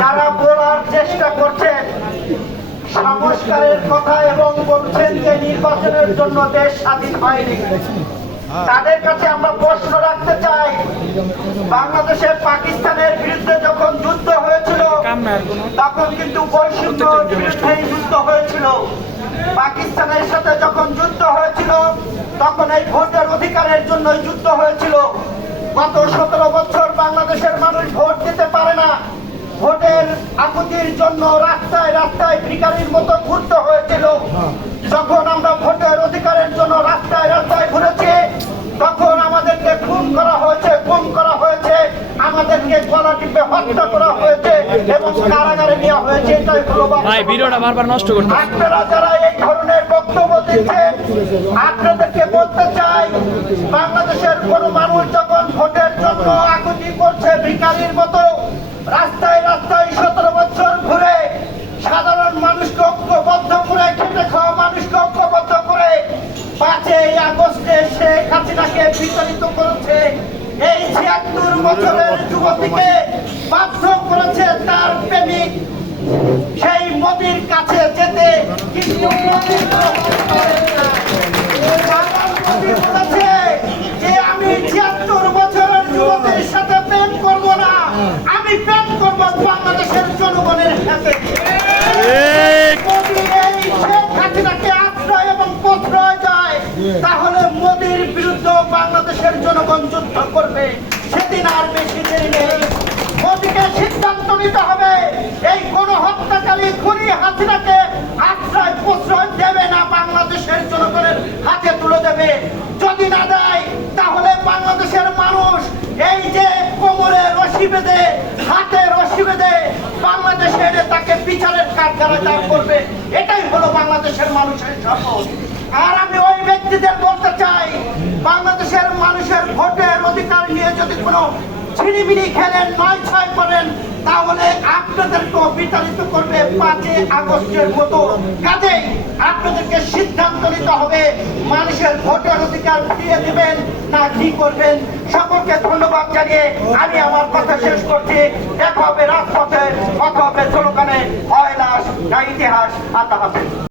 যারা বলার চেষ্টা করছেন সংস্কারের কথা এবং বলছেন যে নির্বাচনের জন্য দেশ স্বাধীন হয়নি। তাদের কাছে আমরা প্রশ্ন রাখতে চাই বাংলাদেশে পাকিস্তানের বিরুদ্ধে যখন যুদ্ধ হয়েছিল, তখন কিন্তু যুদ্ধ হয়েছিল। পাকিস্তানের সাথে যখন যুদ্ধ হয়েছিল, তখন এই ভোটের অধিকারের জন্য যুদ্ধ হয়েছিল। গত সতেরো বছর বাংলাদেশের মানুষ ভোট আকুতির জন্য রাস্তায় রাস্তায় ভিকারির মতো ঘুরতে হয়েছিল। যখন আমরা ভোটের অধিকারের জন্য রাস্তায় রাস্তায় ঘুরেছি তখন আমাদেরকে খুন করা হয়েছে গুম করা হয়েছে আমাদেরকে গলা টিপে হত্যা করা হয়েছে এবং কারাগারে নেওয়া হয়েছে এটাই হলো ভাই ভিডিওটা বারবার নষ্ট করতে আপনারা যারা এই ধরনের বক্তব্য দিচ্ছেন আপনাদেরকে বলতে চাই বাংলাদেশের কোন মানুষ যখন ভোটের জন্য আকুতি করছে ভিকারির মতো রাস্তায় রাস্তায় সতেরো হাসিনাকে বিতাড়িত করেছে। এই ছিয়াত্তর বছরের যুবতীকে বাধ্য করেছে তার প্রেমিক। সেই মোদির কাছে যেতে কিন্তু যে আমি ছিয়াত্তর বছরের যুবতীর সাথে প্রেম করব না। আমি প্রেম করব বাংলাদেশের জনগণের সাথে। তাহলে বাংলাদেশের জনগণ যুদ্ধ করবে, সেদিন আর বেশি দেরি নেই। মোদিকে সিদ্ধান্ত নিতে হবে, এই কোন হত্যাকারী খুনি হাসিনাকে আশ্রয় প্রশ্রয় দেবে না বাংলাদেশের জনগণের হাতে তুলে দেবে। যদি না দেয়, তাহলে বাংলাদেশের মানুষ এই যে কোমরে রশি বেঁধে, হাতে রশি বেঁধে বাংলাদেশের তাকে বিচারের কাঠগাড়ায় দাঁড় করবে, এটাই হলো বাংলাদেশের মানুষের শপথ। আর আমি ব্যক্তিদের বলতে চাই, বাংলাদেশের মানুষের ভোটের অধিকার নিয়ে যদি কোনো ছিনিমিনি খেলেন নয় ছয় করেন, তাহলে আপনাদেরকেও বিতাড়িত করবে পাঁচই আগস্টের মতো। কাজেই আপনাদেরকে সিদ্ধান্ত নিতে হবে, মানুষের ভোটের অধিকার ফিরিয়ে দিবেন না কি করবেন। সকলকে ধন্যবাদ জানিয়ে আমি আমার কথা শেষ করছি। দেখা হবে রাজপথে, কথা হবে স্লোগানে হয় না ইতিহাস আল্লাহ হাফেজ